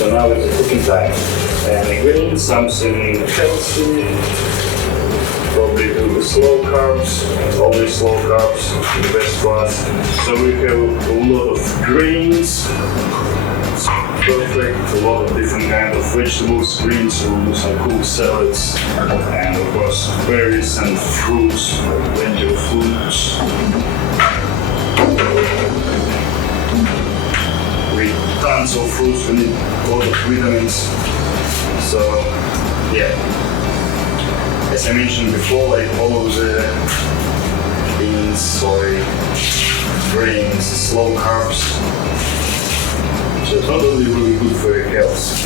So now it's the cooking time. And again, something healthy, probably do the slow carbs, always slow carbs, the best for us. So we have a lot of grains, it's perfect, a lot of different kinds of vegetables, greens, we'll do some cooked salads, and of course berries and fruits, plenty of fruits. With tons of fruits, we need a lot of vitamins. So yeah, as I mentioned before, like all of the beans, soy, grains, slow carbs. So it's not only really good for your health.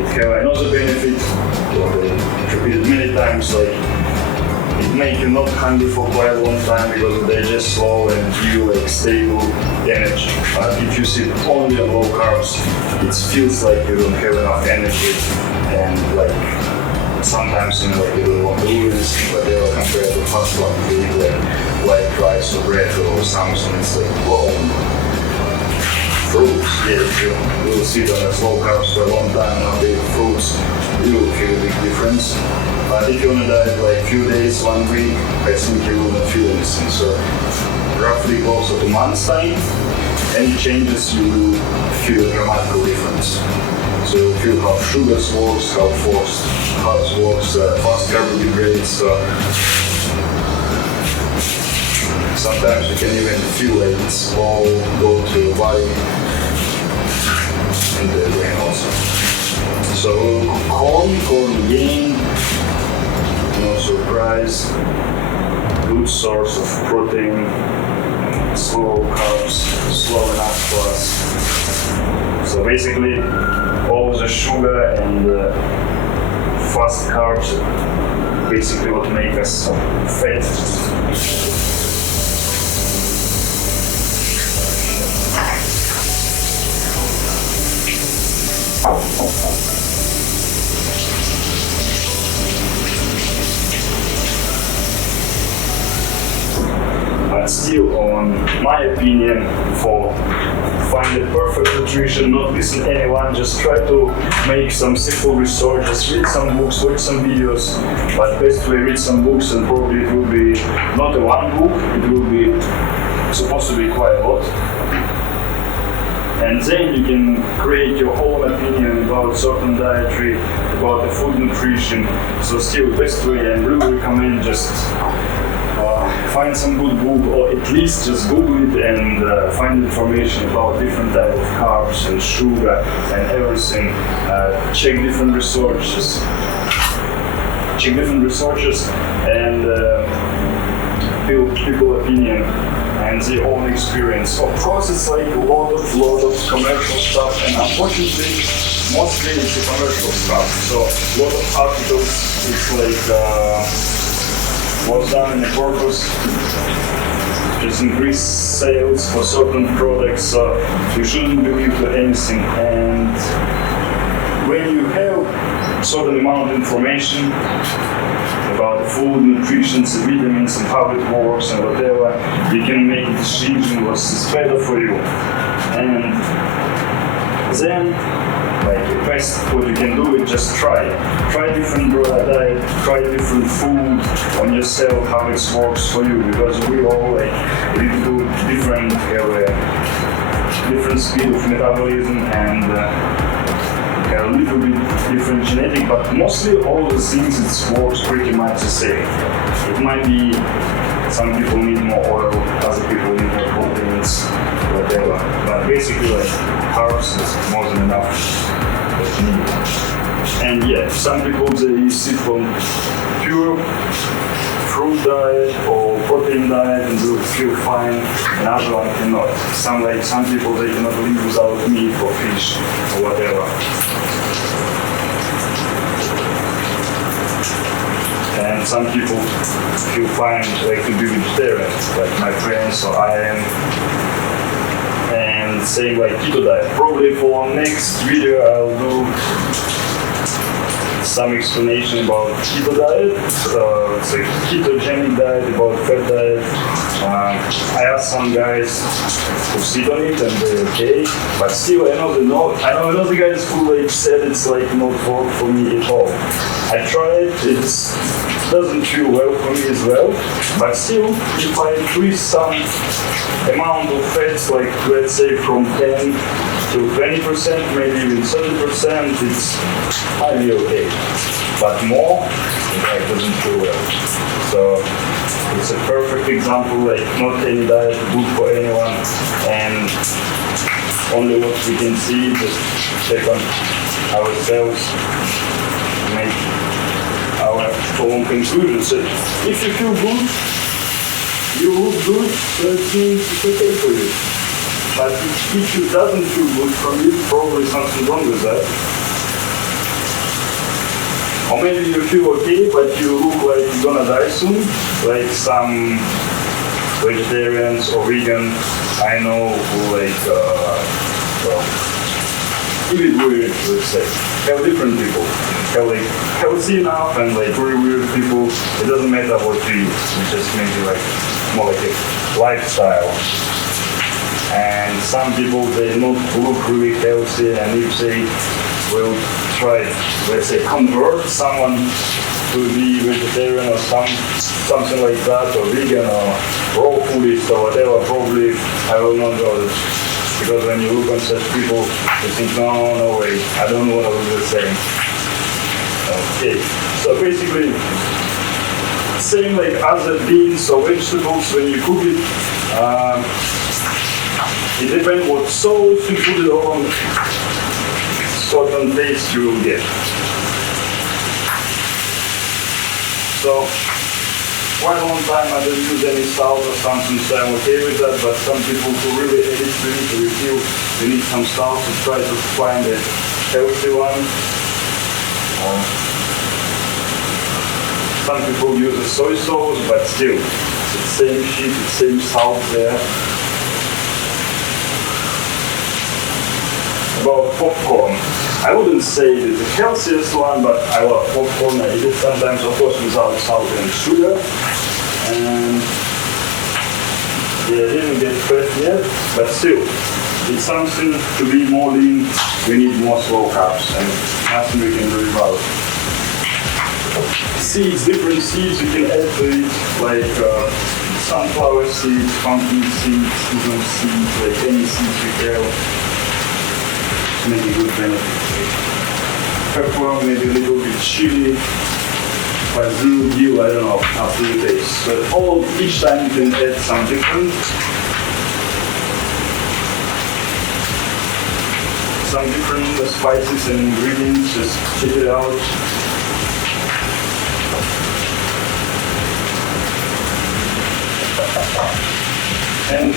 It has another benefit, what I repeated many times, like it makes you not hungry for quite a long time because they're just slow and give you like stable energy. But if you sit only on low carbs, it feels like you don't have enough energy and like sometimes you don't want to do this, whatever, compared to fast one. If you eat like white rice or bread or something, it's like, whoa. Fruits, yeah, if you will sit on a slow carbs for a long time and eat fruits, you will feel a big difference. But if you're on a diet like few days, 1 week, I think you will not feel anything. So roughly closer to month's time, any changes you will feel a dramatic difference. So you feel how sugars works, how fast works, fast carbohydrates. Sometimes you can even feel like it's all go to your body and the brain also. So corn again, no surprise, good source of protein, slow carbs, slow enough for us. So basically all the sugar and fast carbs basically what make us fat. But still, on my opinion, for find the perfect nutrition, not listen to anyone, just try to make some simple research, just read some books, watch some videos, but best way read some books, and probably it will be not a one book, it will be supposed to be quite a lot. And then you can create your own opinion about certain dietary, about the food nutrition. So still best way, I really recommend just find some good book, or at least just Google it and find information about different types of carbs and sugar and everything. Check different researches. And people's opinion and their own experience. Of course, it's like a lot of commercial stuff, and unfortunately, mostly it's the commercial stuff. So a lot of articles, it's like was done in a purpose just increase sales for certain products. So you shouldn't believe to anything. And when you have certain amount of information about food, nutrition, vitamins, and how it works and whatever, you can make a decision what's better for you. And then, like the best what you can do is just try different diet, try different food on yourself, how it works for you, because we all like live to different speed of metabolism and have a little bit different genetic, but mostly all the things it works pretty much the same. It might be some people need more oil, other people need more proteins, whatever. But basically like carbs is more than enough that you need. And yeah, some people they sit on pure fruit diet or protein diet and will feel fine, and other one cannot. Some people they cannot live without meat or fish or whatever. And some people feel fine like to be vegetarian, like my friends or I am. And saying like keto diet. Probably for next video I'll do some explanation about keto diet. It's a ketogenic diet, about fat diet. I asked some guys who sit on it and they're okay, but still I know another guys who like said it's like not for me at all. I tried, it doesn't feel well for me as well, but still if I increase some amount of fats, like let's say from 10 to 20%, maybe even 30%, it's highly okay. But more, it doesn't feel well. So it's a perfect example, like not any diet good for anyone, and only what we can see, just check on ourselves, make our own conclusions. So if you feel good, you look good, so it means it's okay for you. But if it doesn't feel good from you, probably something wrong with that. Or maybe you feel okay, but you look like you're gonna die soon, like some vegetarians or vegan I know who like, even weird, let's say. Have different people. Have like healthy enough and like very weird people. It doesn't matter what you eat. It's just maybe like more like a lifestyle. And some people, they not look really healthy, and if they will try, let's say, convert someone to be vegetarian or something like that, or vegan or raw foodist or whatever, probably I will not go. Because when you look on such people, you think, no way, I don't want to do the same. Okay, so basically, same like other beans or vegetables, when you cook it, it depends what sauce you put it on, certain taste you will get. So, quite a long time I didn't use any salt or something, so I'm okay with that, but some people who really hate it, you feel you need some salt to try to find a healthy one. Some people use a soy sauce, but still, it's the same shit, it's the same salt there. About popcorn. I wouldn't say it's the healthiest one, but I love popcorn. I eat it sometimes, of course, without salt and sugar. And yeah, didn't get fat yet, but still, it's something to be more lean. We need more slow carbs, and nothing we can do about it. Seeds, different seeds you can add to it, like sunflower seeds, pumpkin seeds, sesame seeds, like any seeds you have. Maybe good benefit. Pepper, maybe a little bit chili, basil, dill, I don't know, up to the taste. But each time you can add some different spices and ingredients, just check it out. And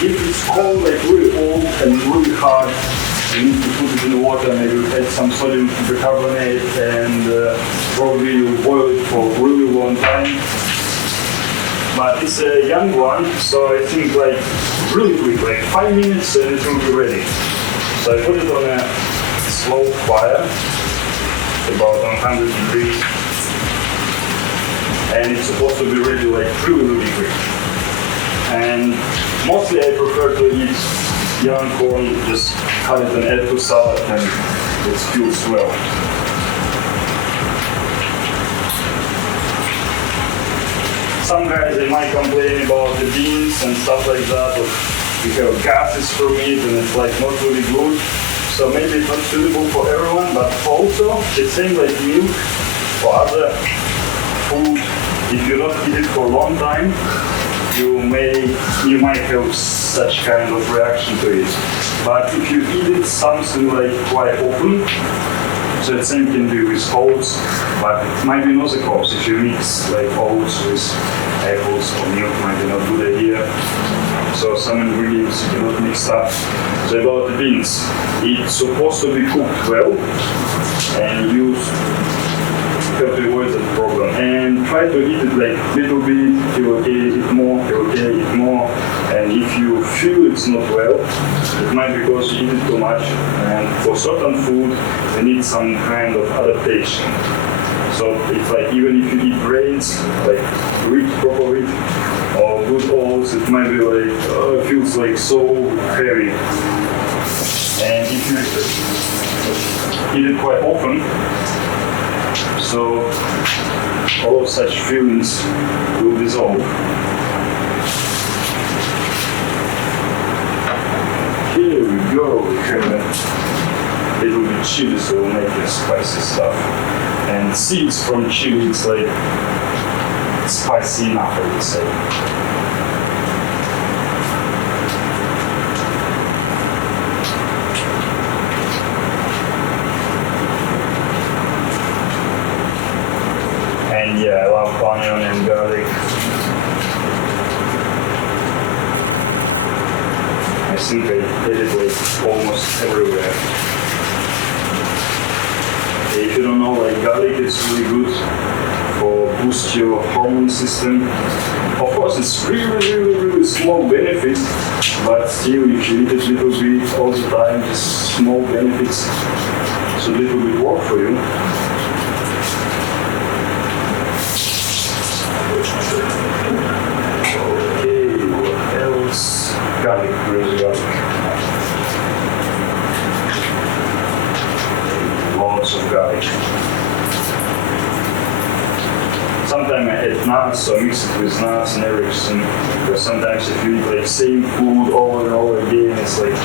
if it's cold, like really old and really hard, you need to put it in the water, maybe add some sodium bicarbonate, and probably you boil it for a really long time. But it's a young one, so I think like really quick, like 5 minutes and it will be ready. So I put it on a slow fire, about 100 degrees, and it's supposed to be ready like really quick. And mostly I prefer to eat young corn, just cut it and add to salad, and it feels well. Some guys, they might complain about the beans and stuff like that, or you have gases from it and it's like not really good. So maybe it's not suitable for everyone, but also the same like milk or other food, if you not eat it for a long time, you might have such kind of reaction to it. But if you eat it something like quite often, so the same can be with oats, but it might be not the cause. If you mix like oats with apples or milk, might be not good idea. So some ingredients you cannot mix up. So about the beans, it's supposed to be cooked well, and you have to avoid that problem. And try to eat it like little bit, feel okay, eat more, feel okay, eat more, and And if you feel it's not well, it might be because you eat it too much. And for certain food, they need some kind of adaptation. So it's like even if you eat grains, like wheat, proper wheat, or good oats, it might be like, it feels like so heavy. And if you eat it quite often, so all of such feelings will dissolve. Here we go, we have a little bit chili, so we'll make it spicy stuff. And seeds from chili, it's like spicy enough, I would say. And yeah, I love onion and garlic. I think I did it like almost everywhere. If you don't know, like garlic is really good for boost your hormone system. Of course, it's really small benefits, but still, if you eat it a little bit all the time, just small benefits, it's a little bit work for you. Okay, what else? Garlic, where's garlic? Lots of garlic. Sometimes I add nuts or mix it with nuts and everything. Because sometimes if you eat like same food over and over again, it's like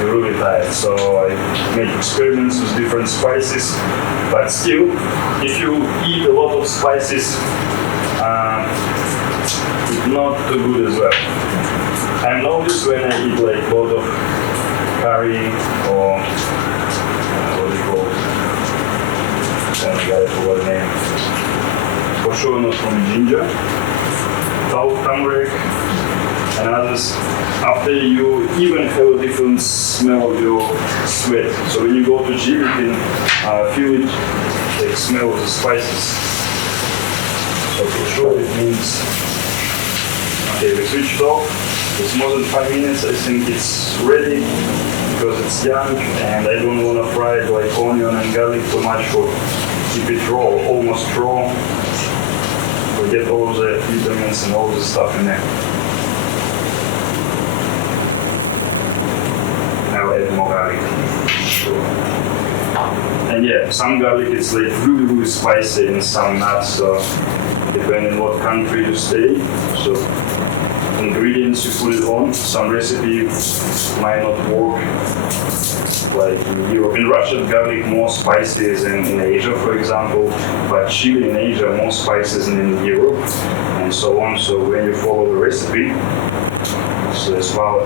you're really tired. So I make experiments with different spices. But still, if you eat a lot of spices, it's not too good as well. I notice when I eat like a lot of curry or what do you call it? I forgot the name. For sure not from ginger, turmeric, and others. After you even have a different smell of your sweat. So when you go to gym, you can feel it, like smell of the spices. So for sure it means, okay, we switch it off. It's more than 5 minutes. I think it's ready because it's young and I don't want to fry it like onion and garlic too much or keep it raw, almost raw. We get all the vitamins and all the stuff in there. Now add more garlic. And yeah, some garlic is like really spicy and some not, so depending what country you stay. So ingredients you put it on, some recipe might not work like in Europe. In Russia, garlic more spicy than in Asia, for example, but chili in Asia more spicy than in Europe, and so on. So when you follow the recipe, so as well,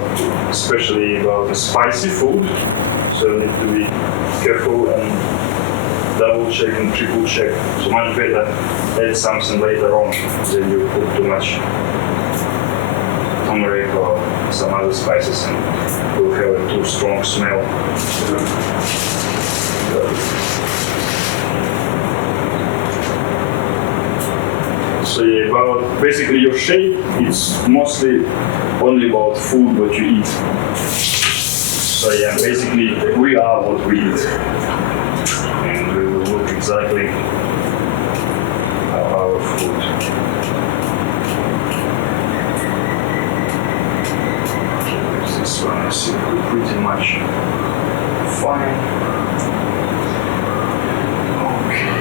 especially about the spicy food, so you need to be careful and double check and triple check. So much better add something later on than you put too much turmeric or some other spices and will have a too strong smell. So yeah, about basically your shape, it's mostly only about food what you eat. So yeah, basically we are what we eat. And we will look exactly at our food. This one I see pretty much fine. Okay.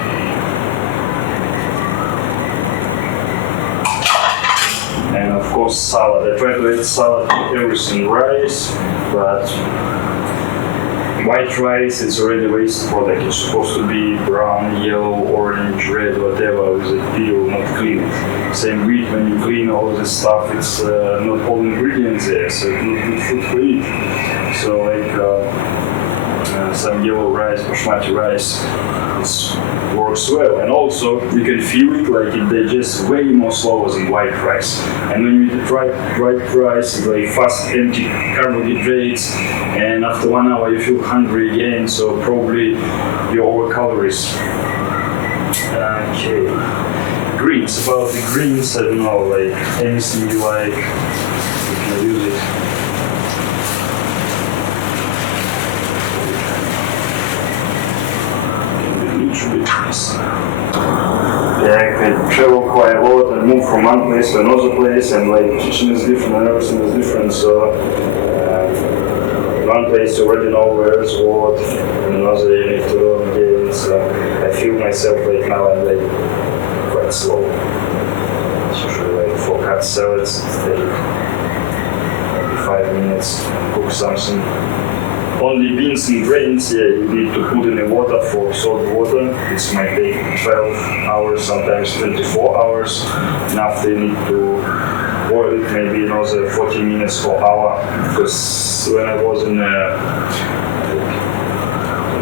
And of course salad. I try to add salad to everything. Rice, but white rice is already a waste product. It's supposed to be brown, yellow, orange, red, whatever with a peel, not clean. Same wheat, when you clean all this stuff, it's not all ingredients there, so it's not good food for eat. So like some yellow rice, basmati rice, it works well. And also you can feel it like it digests way more slower than white rice. And when you eat white rice, it's like fast empty carbohydrates, and after 1 hour you feel hungry again, so probably you're over calories. Okay. Greens, about the greens, I don't know, like anything you like, you can use it. Yeah, I can travel quite a lot and move from one place to another place, and like kitchen is different and everything is different. So one place you already know where is what, and another you need to learn again. So I feel myself like now I'm like quite slow. It's usually like for cut salads, it's take maybe 5 minutes and cook something. Only beans and grains, yeah, you need to put in the water for salt water. This might take 12 hours, sometimes 24 hours. And after you need to boil it maybe another 40 minutes or hour. Because when I was in, I don't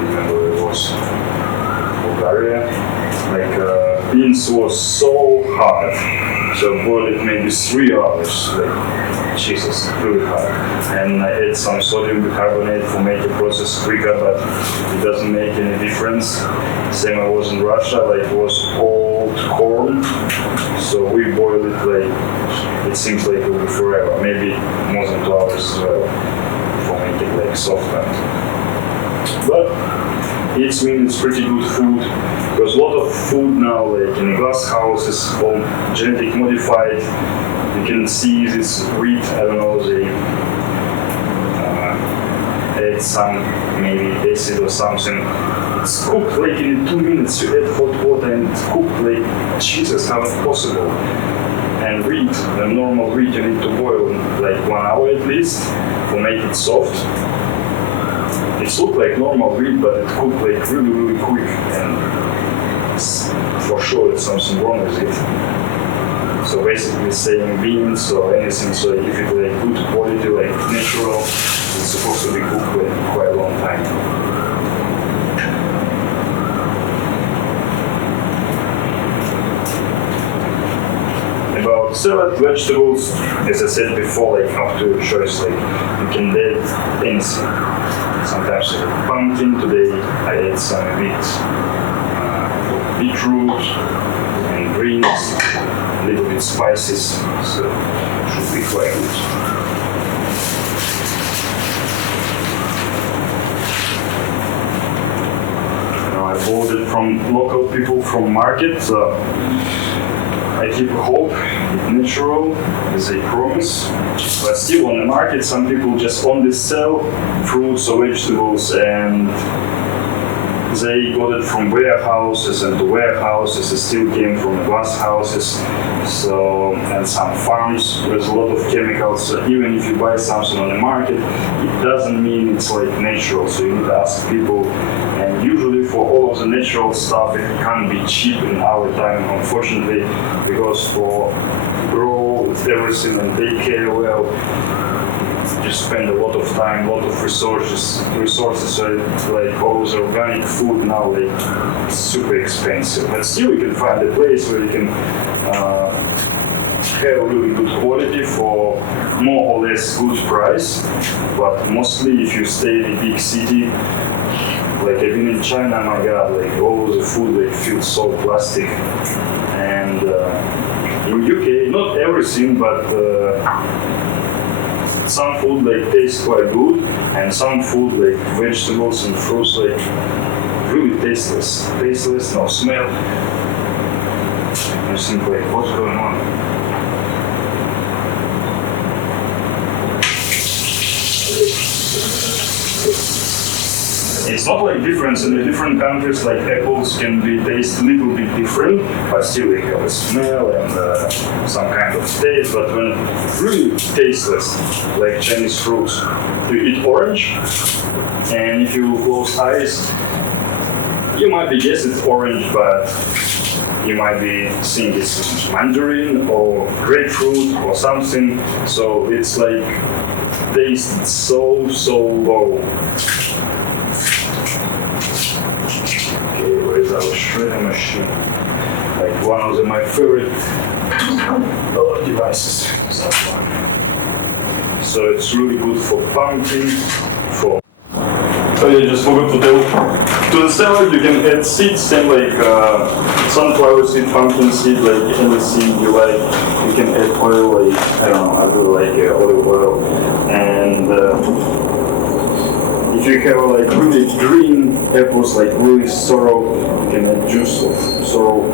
remember where it was, Bulgaria, like beans was so hard. So boil it maybe 3 hours. Like, Jesus, really hard. And I add some sodium bicarbonate to make the process quicker, but it doesn't make any difference. Same I was in Russia, like it was old corn, so we boil it like, it seems like it will be forever, maybe more than 2 hours as well, for making it like softer. But it's pretty good food, because a lot of food now, like in glass houses, all genetic modified. You can see this wheat, I don't know, they add some maybe acid or something. It's cooked like in 2 minutes. You add hot water and it's cooked like Jesus, how it's possible. And wheat, the normal wheat, you need to boil like 1 hour at least to make it soft. It looks like normal wheat, but it cooked like really, really quick. And for sure, it's something wrong with it. So basically saying beans or anything, so if it's like good quality, like natural, it's supposed to be cooked for quite a long time. About salad, vegetables, as I said before, like up to your choice, like you can add anything. Sometimes I add pumpkin, today I add some beetroot and greens. A little bit spices, so it should be quite good. Now I bought it from local people from market, so I keep hope it's natural, as they promise. But still on the market, some people just only sell fruits or vegetables, and they got it from warehouses, and the warehouses still came from glass houses. So, and some farms with a lot of chemicals. So even if you buy something on the market, it doesn't mean it's like natural. So you need to ask people. And usually for all of the natural stuff, it can't be cheap in our time, unfortunately, because for grow everything and take care well, you spend a lot of time, a lot of resources. So it's like all the organic food now, like super expensive. But still, you can find a place where you can have really good quality for more or less good price. But mostly, if you stay in a big city, like I've been in China, my God, like all the food like feels so plastic. And in UK, not everything, but some food like tastes quite good, and some food like vegetables and fruits like really tasteless, no smell. You think like, what's going on? It's not like difference in the different countries, like apples can be taste a little bit different, but still they have a smell and some kind of taste, but when really tasteless, like Chinese fruits, you eat orange, and if you close eyes, you might be guess it's orange, but you might be thinking it's mandarin or grapefruit or something, so it's like taste so low. Our shredder machine, like one of my favorite devices. So it's really good for pumpkin, for. Oh yeah, just forgot to tell. To the salad you can add seeds, same like sunflower seed, pumpkin seed, like anything you like. You can add oil, like I don't know, I really like olive oil, and if you have like really green apples, like really sorrow, you can add juice of sorrow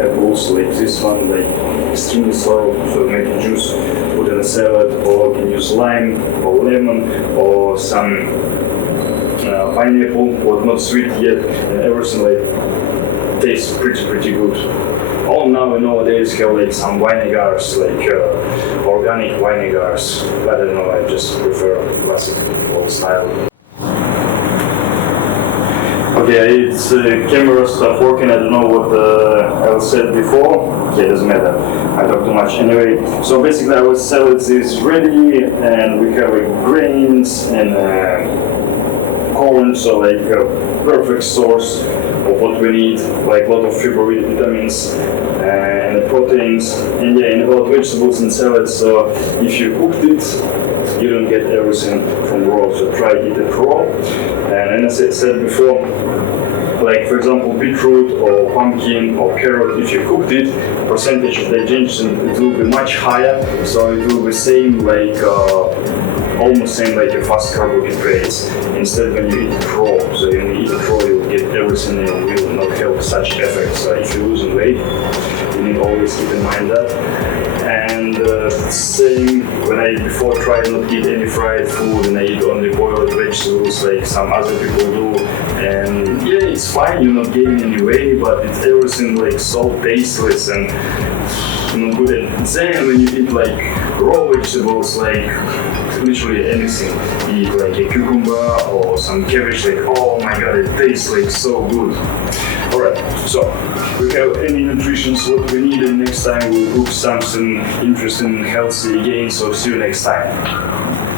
apples, like this one, like extremely sorrow, so make a juice, put in a salad, or you can use lime or lemon or some pineapple, but not sweet yet, and everything like tastes pretty good. All now nowadays have like some vinegars, like organic vinegars. I don't know, I just prefer classic old style. Okay, it's camera stuff working. I don't know what I said before. Okay, doesn't matter. I talk too much anyway. So basically, our salad is ready, and we have like grains and corn, so like a perfect source of what we need, like a lot of fiber vitamins and proteins, and yeah, and about vegetables and salads. So if you cooked it, you don't get everything from raw. So try eat it raw. And as I said before, like for example beetroot or pumpkin or carrot, if you cooked it, percentage of digestion it will be much higher. So it will be same like almost same like a fast carbohydrates. Instead, when you eat it raw, so when you eat it raw, you will get everything and will not have such effects. So if you're losing weight, you need always keep in mind that. And same when I before tried not to eat any fried food and I eat only boiled vegetables like some other people do. And yeah, it's fine, you're not gaining any weight, but it's everything like so tasteless and not good. And then when you eat like raw vegetables, like literally anything, eat like a cucumber or some cabbage, like oh my god, it tastes like so good. Alright, so we have any nutritions what we need, and next time we'll cook something interesting and healthy again, so see you next time.